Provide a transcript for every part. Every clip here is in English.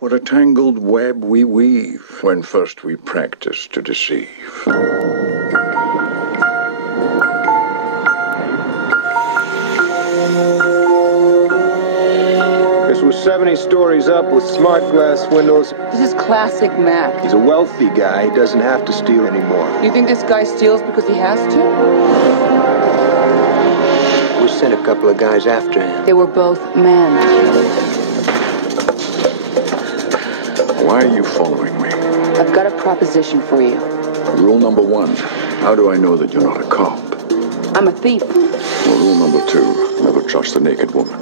What a tangled web we weave when first we practice to deceive. This was 70 stories up with smart glass windows. This is classic Mac. He's a wealthy guy. He doesn't have to steal anymore. You think this guy steals because he has to? We sent a couple of guys after him. They were both men. Why are you following me? I've got a proposition for you. Rule number 1, how do I know that you're not a cop? I'm a thief. Well, rule number 2, never trust a naked woman.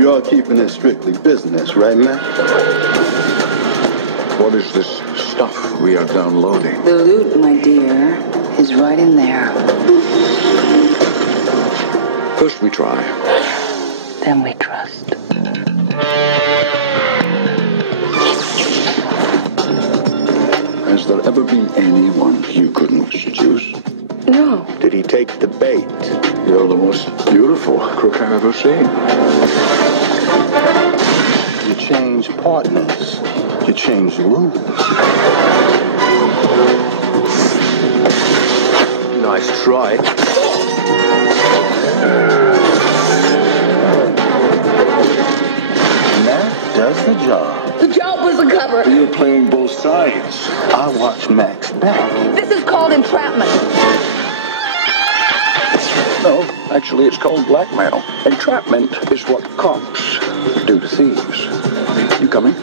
You are keeping it strictly business, right, man? What is this stuff we are downloading? The loot, my dear, is right in there. First we try. Then we trust. Has there ever been anyone you couldn't seduce? No. Did he take the bait? You're the most beautiful crook I've ever seen. You change partners. You change the rules. Nice try. And that does the job. The job was a cover. You're playing both sides. I watch Max back. This is called entrapment. No, actually it's called blackmail. Entrapment is what cops do to thieves. You coming?